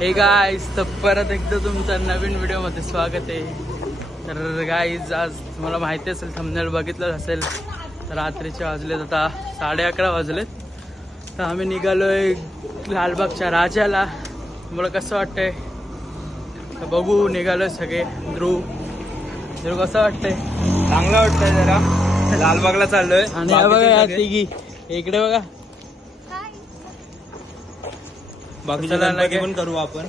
हे गाईज, तर परत एकदा तुमचं नवीन व्हिडिओमध्ये स्वागत आहे. तर गाईज, आज तुम्हाला माहिती असेल, थंबनेल बघितलं असेल, तर रात्रीचे वाजलेत आता 11:30 वाजलेत. तर आम्ही निघालोय लालबागच्या राजाला. तुम्हाला कसं वाटतंय? तर बघू, निघालोय सगळे. ध्रुव कसं वाटतंय? चांगलं वाटतंय जरा. लालबागला चाललोय. आणि हा बघा या तिघी, इकडे बघा. पण करू आपण.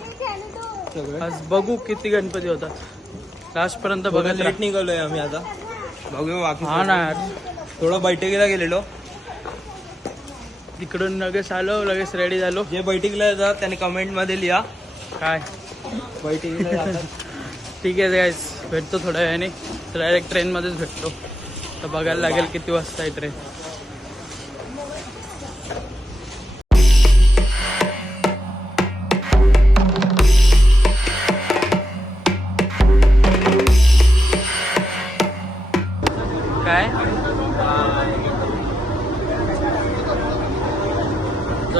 आज बघू किती गणपती होतात. लास्ट पर्यंत बघत लेट निघालोय आम्ही आता. बघूया बाकी. हा ना, थोडं बैठकीला गेलेलो, तिकडून लगेच आलो, लगेच रेडी झालो. जे बैठकीला येतात त्यांनी कमेंट मध्ये लिहा काय बैठकीला जातात. ठीक आहे गाईस, भेटतो थोड्या वेळाने. डायरेक्ट ट्रेनमध्येच भेटतो. तर बघायला लागेल किती वाजता आहे ट्रेन. काय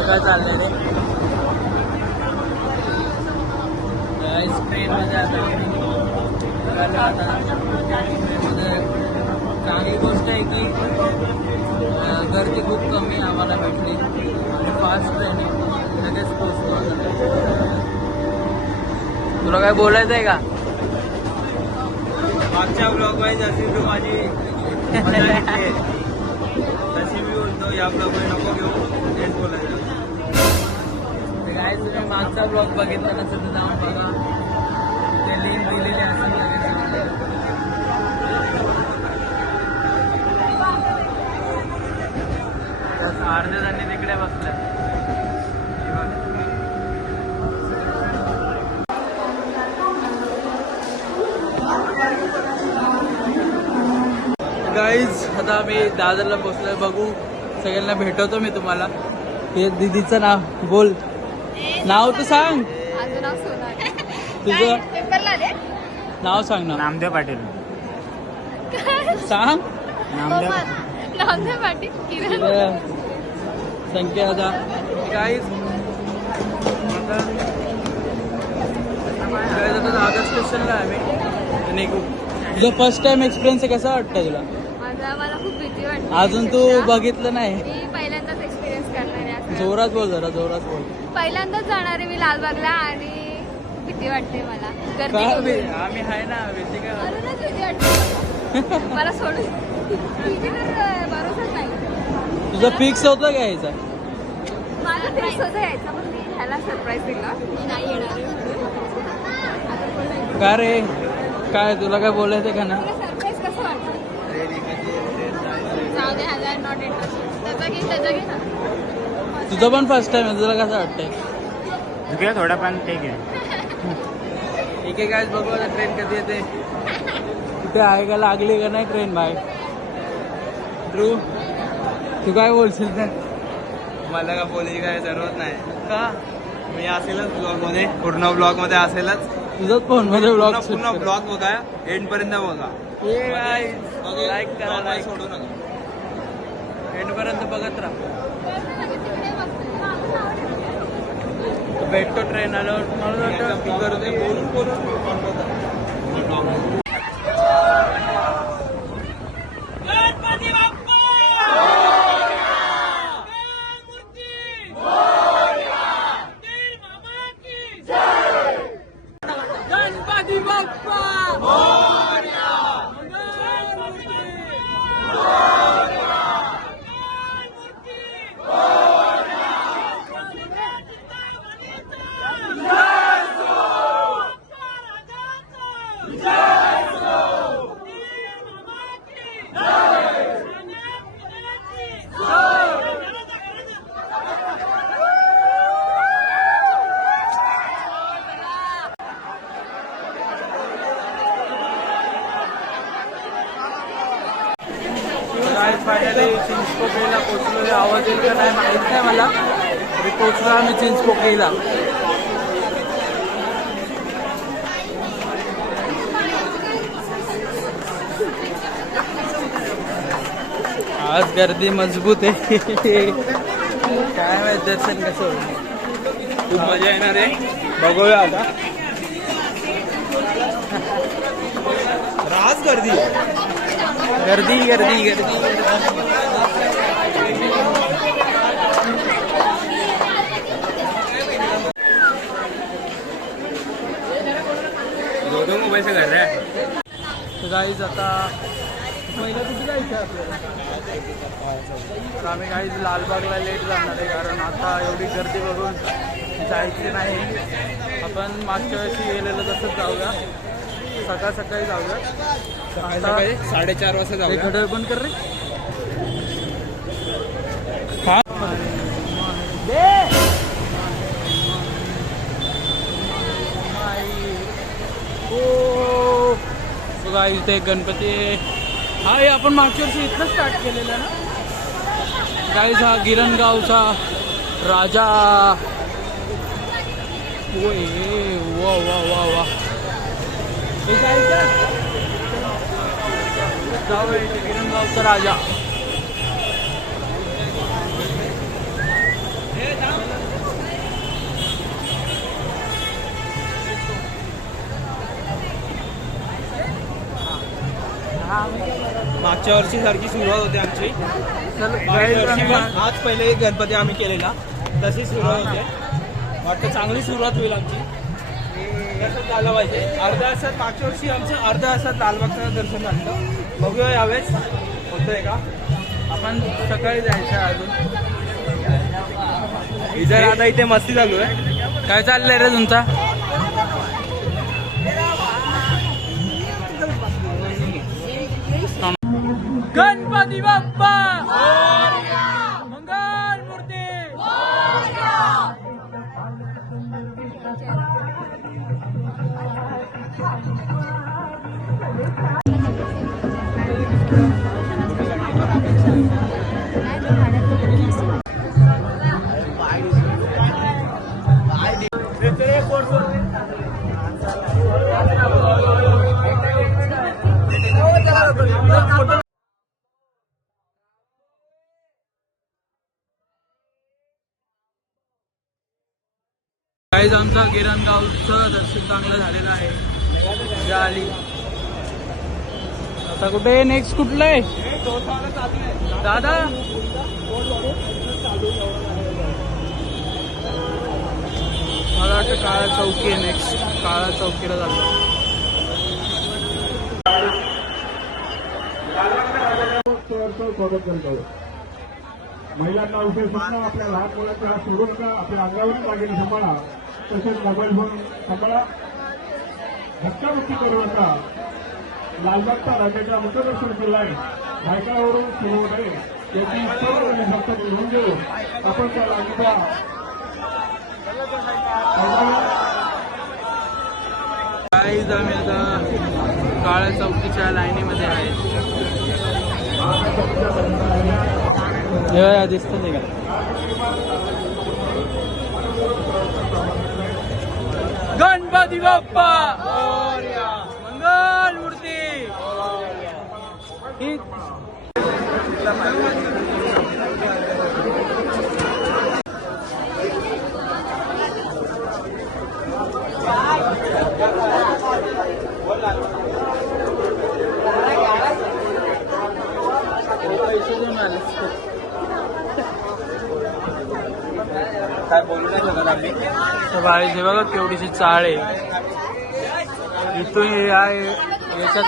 काय चाललंय रे? ट्रेनमध्ये आता ट्रेनमध्ये चांगली गोष्ट आहे की गर्दी खूप कमी आम्हाला भेटली आणि फास्ट ट्रेन आहे, लगेच पोचतो. तुला काय बोलायचं आहे का? मागच्या ब्लॉग मध्ये जशी तू माझी तशी मी बोलतो, या ब्लॉग मध्ये नको घेऊ, तेच बोलायचं. काय, तुम्ही मागचा ब्लॉग बघितला नसेल तर जाऊन बघा, ते लिंक दिलेली असेल. अर्ध्या जणी तिकडे बसल्या. गाईज, आता आम्ही दादरला पोचलोय. बघू, सगळ्यांना भेटवतो मी तुम्हाला. हे दीदीचं नाव बोल, नाव तर सांग. तुझं नाव सांग ना. नामदेव पाटील. सांग. नामदेव पाटील. संख्या आता गाईज, आता दादर स्टेशनला आहे आम्ही. निघू. तुझं फर्स्ट टाइम एक्सपिरियन्स आहे, कसा वाटतं तुला? मला खूप भीती वाटते. अजून तू बघितलं नाही? मी पहिल्यांदाच एक्सपिरियन्स करणार आहे. जोरात बोल, जरा जोरात बोल. पहिल्यांदाच जाणार आहे मी लालबागला आणि भीती वाटते मला. गर्दी का? खूप आहे. आम्ही आहे ना, भीती का? म्हणूनच भीती वाटते मला. मला सोडून तिची तर भरोसाच नाही. तुझं फिक्स होतं का यायचा? माझं फिक्स होतं यायचं, पण मी ह्याला सरप्राईज दिला. मी नाही येणार आहे. का रे, काय तुला काय बोलायचं का ना? सरप्राईज कसं वाटतं? जाऊ दे, ह्याला नॉट इंटरेस्टेड. त्याचा घे ना. तुझं पण फर्स्ट टाइम आहे, तुला कसं वाटतंय? घ्या थोडा पण. ठीक आहे. ठीक आहे काय, बघू आता ट्रेन कधी येते. कुठे आहे का, लागली का नाही ट्रेन बाहेर? ध्रुव, तू काय बोलशील तर? मला का बोलायची काय जरूरत नाही. का मी असेलच ब्लॉग मध्ये, पूर्ण ब्लॉग मध्ये असेलच. तुझंच फोन मध्ये ब्लॉग पूर्ण ब्लॉग बघा, एंड पर्यंत बघा. लाईक करा, लाईक सोडू नका. एंड पर्यंत बघत राहा. भेटतो ट्रेन आल्यावर. मला वाटतं फायनली चिंचपोकळीला पोचलो. आवाज येईल का नाही माहीत नाही मला, तरी पोचलो आम्ही चिंचपोकळीला. आज गर्दी मजबूत आहे. काय माहित दर्शन कसं होईल. खूप मजा येणार आहे. बघूया आता. राज गर्दी गर्दी गर्दी गर्दी दो मोबाईल से कर रहा है. गाईज आता पहिलं कुठे जायचं आपल्याला? तर आम्ही गाईज लालबागला लेट जाणार आहे, कारण आता एवढी गर्दी बघून जायची नाही. आपण मागच्या वर्षी गेलेलं तसंच जाऊया, सकाळ सकाळी जाऊया. सकाळी 4:30 वाजता जाऊ. घड्याळ बंद कर रे. हा बघा इथे गणपती. हा हे आपण मागच्या वर्षी इथनं स्टार्ट केलेलं ना गाईज. हा गिरणगावचा राजा. ओय वा वा वा वा. हे जायचं जाऊ इथे गिरणगावचा राजा. मागच्या वर्षी सारखी सुरुवात होते आमची. मागच्या वर्षी पण आज पहिले एक गणपती आम्ही केलेला, तशी सुरुवात होते. वाटतं चांगली सुरुवात होईल आमची. कसं झालं पाहिजे. अर्ध्या तासात मागच्या वर्षी आमचं अर्ध्या तासात लालबागचं दर्शन झालं. बघूया यावेळेस होतंय का. आपण सकाळी जायचं अजून. इथे आता इथे मस्ती चालू आहे. काय चाललंय रे तुमचा? गणपती बाप्पा मंगल मूर्ती. गाईज आमचा गिरणगावचं दर्शन चांगलं झालेलं आहे. मजा आली. आता कुठे नेक्स्ट कुठलं आहे दादा? मला वाटतं काळा चौकी आहे नेक्स्ट. काळा चौकीला जातो. स्वागत करतो. महिलांना विशेष सूचना, आपल्या लहान मुलांचा हात सोडू नका. आपल्या अंगावरून लागेल सांभाळा, तसेच मोबाईल फोन सांभाळा. धक्काबुक्की करू नका. लालबागचा राज्याचा मुख्यदर्शन केलाय. बायकावरून सुरू होत आहे. याची सर्व फक्त घेऊन घेऊ. आपण त्या लागीचा गाईज आम्ही आता काळ्या चौकीच्या लाईनीमध्ये आहे. दिसत नाही का? गणपती बाप्पा मंगल मूर्ती. काय बोलू नाही शकत आम्ही. तर बाळीचे बघा केवढीशी चाळ आहे. इथून हे आहे याच्यात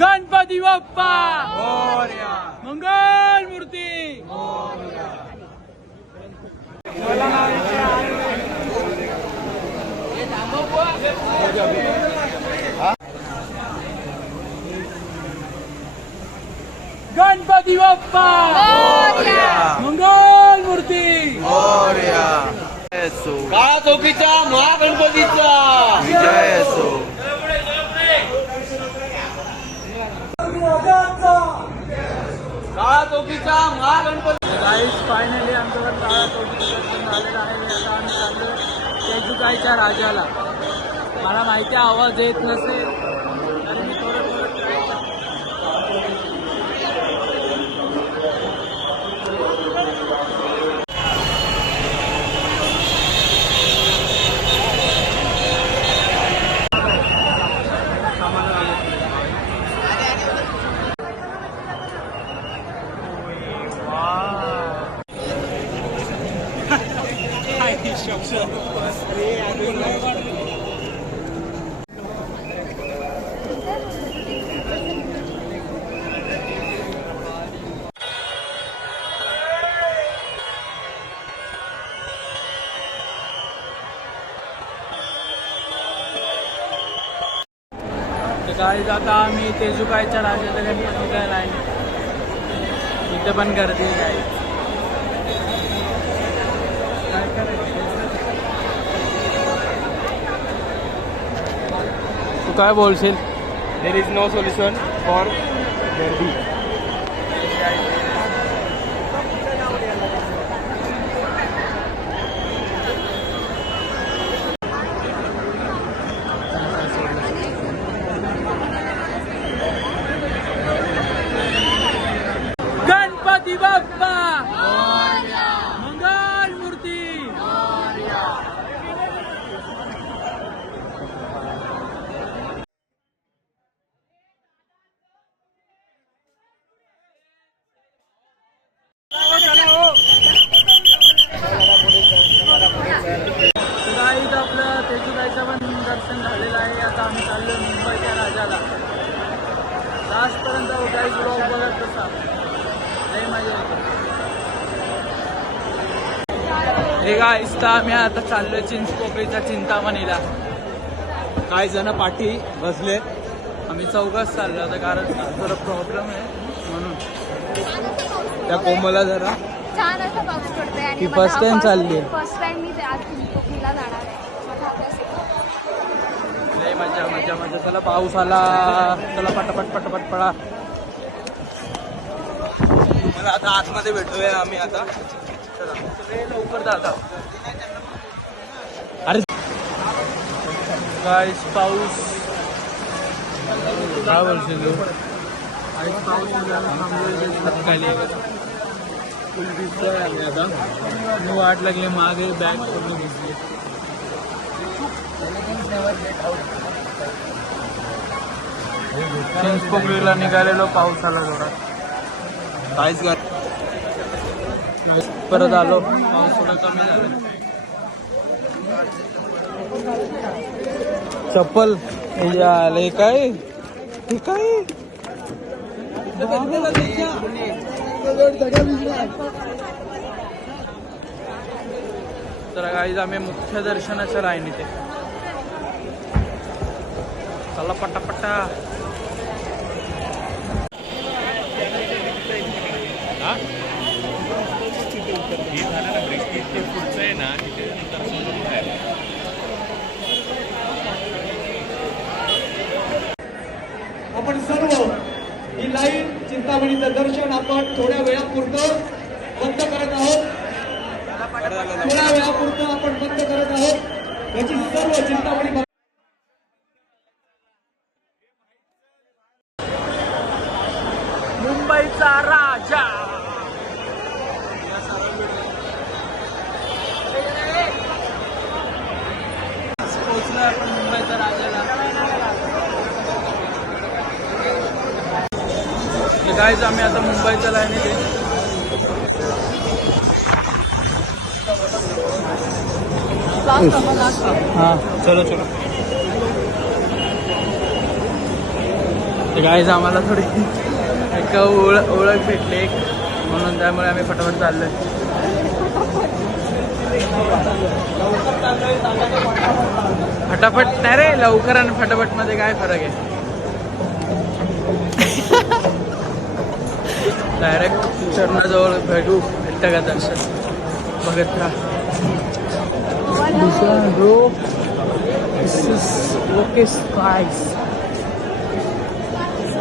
गणपती बाप्पा मंगल मूर्ती. गणपती बाप्पा मंगल मूर्ती. काय काळा चौकीचा महागणपतीचा विजय असो. काळा चौकीचा महागणपती. गाईज फायनली आमच्यावर काळा चौकीचं दर्शन झालेलं आहे. आता आम्ही चाललो तेजुकाईच्या राजाला. मला माहिती आहे आवाज येत नसेल तरी मी थोडं थोडं try करतो. गाईज आता आम्ही तेजुकाईच्या राजाच्या गणपतीच्या लाईन इथे पण गर्दी आहे गाईज. काय करायचं? तू काय बोलशील? There is no solution for गर्दी. गणपती बाप्पा मंगल मूर्ती. गाईज आपलं तेजुकाईचं पण दर्शन झालेलं आहे. आता आम्ही चाललो मुंबईच्या राजाला. लास्टपर्यंत गाईज ब्लॉग बघत बसा. लय मजा येते. हे गाईज तर आम्ही आता चाललोय चिंचपोकळीच्या चिंतामणीला. काही जण पाठी बसले. आम्ही चौघच चाललो आता कारण थोडा प्रॉब्लेम आहे म्हणून. त्या कोमला जरा छान असा पाऊस पडतोय आणि ती first time चालली आहे. फर्स्ट टाइम मी आज चिंचपोकळीला जाणार आहे. माझा अभ्यास आहे. लय मजा मजा मजा. चला पाऊस आला. चला पटापट पटापट पळा. मला आता आतमध्ये भेटूया आम्ही आता. लय लवकर जाता. अरे गाईस पाऊस काय बोलशील तू? पाऊस खाली फुल दिसतोय आम्ही आता. मी वाट लागली मागे बॅग पूर्ण दिसली. चिंचपोकळीला निघालेलो पाऊस आला थोडा. काहीच कर. परत आलो पाऊस थोडा कमी झाला. चप्पल आले काय हे काय तर गाईज आम्ही मुख्य दर्शनाच्या लाईनीत आहे. चला पटापटा. आपण सर्व ही लाईन चिंतामणीचं दर्शन आपण थोड्या वेळापुरतं बंद करत आहोत. थोड्या वेळापुरतं आपण बंद करत आहोत. याची सर्व चिंतामणी मुंबईचा राजा पोहोचलोय आपण मुंबईच्या राजाला. गाईज आम्ही आता मुंबईच्या लाईनीत आहे. हां चलो चलो. गाईज आम्हाला थोडी एक ओळख भेटली एक म्हणून त्यामुळे आम्ही फटाफट चाललोय. फटाफट नाही रे लवकर आणि फटाफट मध्ये काय फरक आहे. डायरेक्ट चरणाजवळ भेटू भेटतं का दर्शन बघत राहा. This one, bro. This is okay, guys.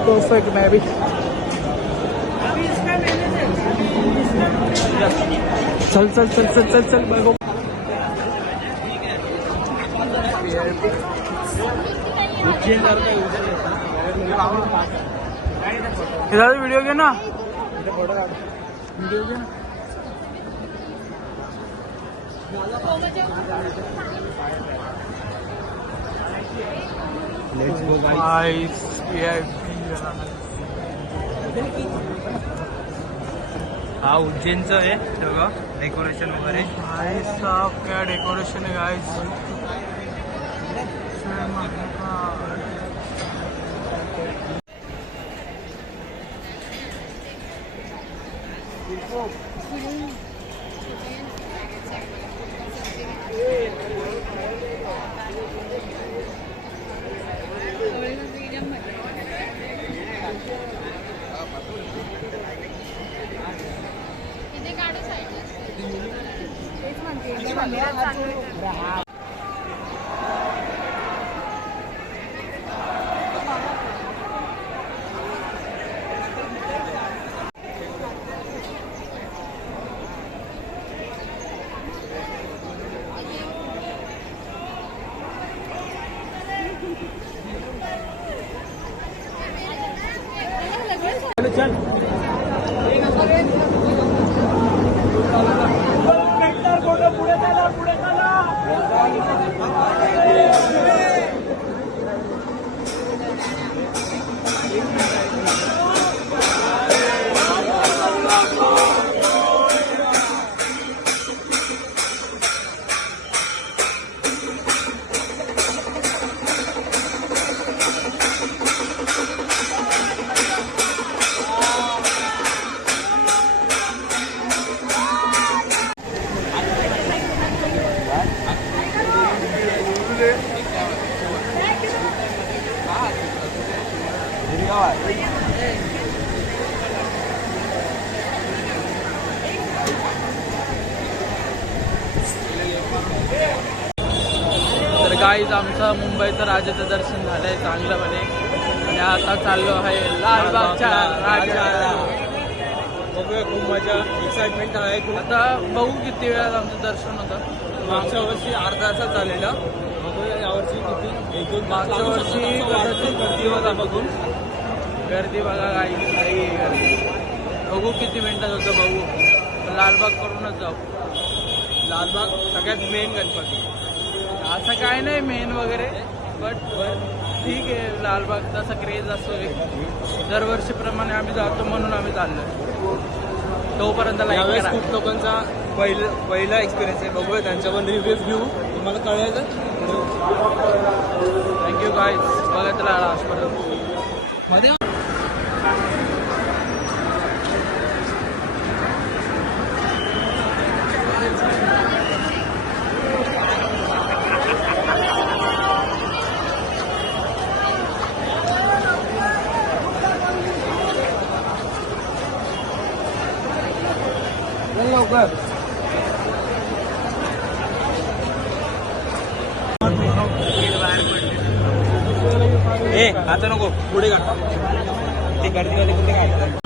Perfect, maybe. चल चल चल चल चल चल बघू. व्हिडिओ घे ना. व्हिडिओ घे ना. हा उज्जैनचं आहे सगळं डेकोरेशन वगैरे. क्या डेकोरेशन है गाइस. तर गाईज आमचं मुंबईचं राजाचं दर्शन झालंय चांगलंपणे आणि आता चाललो आहे लालबागच्या राजाला. बघूया, खूप मजा एक्साइटमेंट आहे खूप. आता बघू किती वेळात आमचं दर्शन होतं. मागच्या वर्षी अर्धा तासात झालेला. बघूया यावर्षी किती. एक दोन मागच्या वर्षी गर्दी होता बघून. गर्दी बघा गाईज, लई गर्दी. बघू किती मिनिटात होतं बघू. लालबाग करूनच जाऊ. लालबाग सगळ्यात मेन गणपती. असं काय नाही मेन वगैरे, बट ठीक आहे. लालबाग तसा क्रेज असतो. दरवर्षीप्रमाणे आम्ही जातो म्हणून आम्ही चाललो. तोपर्यंत लाईक यावेळेस करा. खूप लोकांचा पहिला एक्सपिरियन्स आहे. बघूया त्यांच्या पण रिव्ह्यूज घेऊ, तुम्हाला कळेल. थँक्यू गाईज, बघत राहा लास्टपर्यंत. लवकर. आता नको, पुढे काढ. ते गर्दीवाले कुठे काढतात.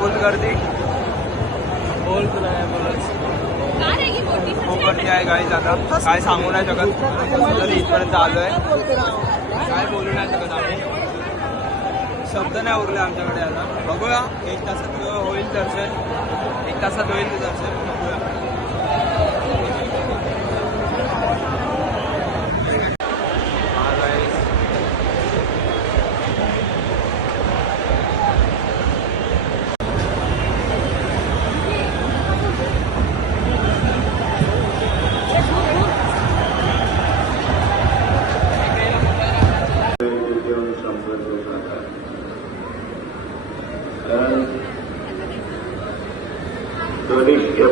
फुल गर्दी बोल तुला काय बोलायचं. खूप गर्दी आहे गाईज. आता काय सांगू नाही शकत. तर इथपर्यंत आलोय, काय बोलू नाही शकत आम्ही. शब्द नाही उरले आमच्याकडे. आता बघूया 1 तासात होईल दर्शन. 1 तासात होईल ते दर्शन. बघूया.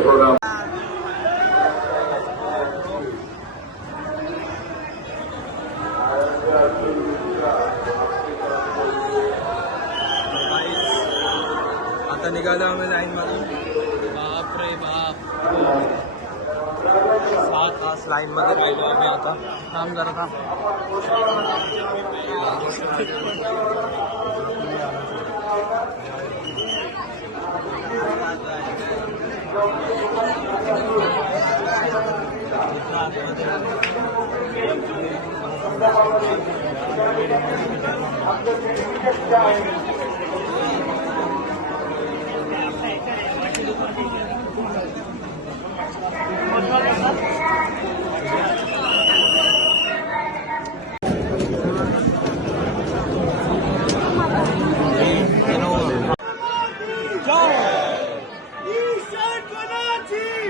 प्रोग्राम आता निघालो आम्ही लाईन मधून. बाप रे बाप. 7 तास लाईन मध्ये राहिलो आम्ही. आता थांब जरा थांब.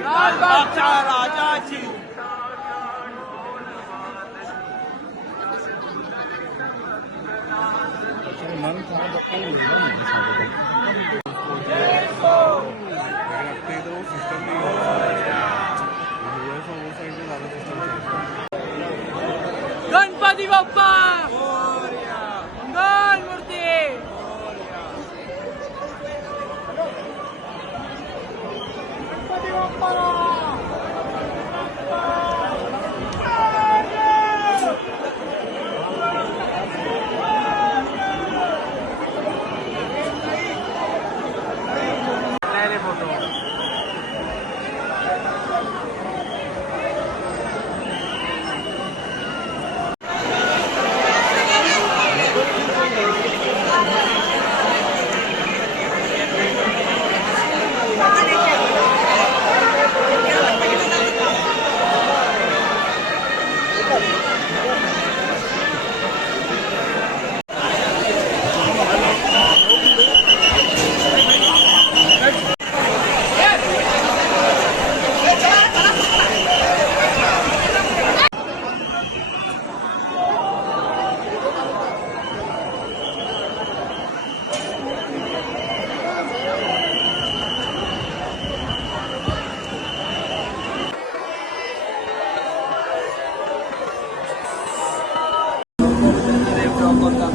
लालबागच्या राजाची. गणपती बाप्पा मंगल मूर्ती.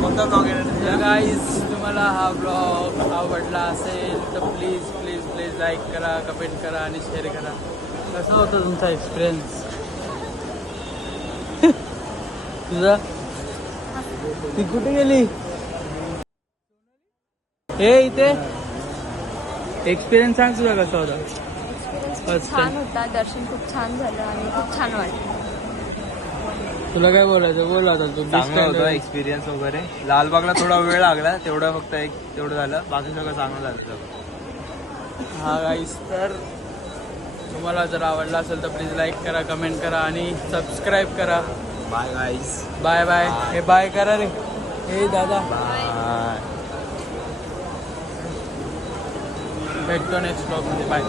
कोणता ब्लॉग येणार? गाईज तुम्हाला हा ब्लॉग आवडला असेल तर प्लीज प्लीज प्लीज लाईक करा, कमेंट करा आणि शेअर करा. कसा होता तुमचा एक्सपिरियन्स? तुझा ती कुठे गेली? हे इथे एक्सपिरियन्स सांग तुझा कसा होता? एक्सपिरियन्स छान होता. दर्शन खूप छान झालं आणि खूप छान वाटलं. तुला काय बोलायचं? बोल आता तू. चांगला होता एक्सपिरियन्स वगैरे. लालबागला थोडा वेळ लागला, तेवढं फक्त तेवढं झालं. बाकी सगळं चांगलं झालं सगळं. हा गाईस, तर तुम्हाला जर आवडला असेल तर प्लीज लाईक करा, कमेंट करा आणि सबस्क्राईब करा. Bye guys. Bye bye. हे बाय करा रे. हे दादा बाय. भेटतो नेक्स्ट ब्लॉगमध्ये. बाय.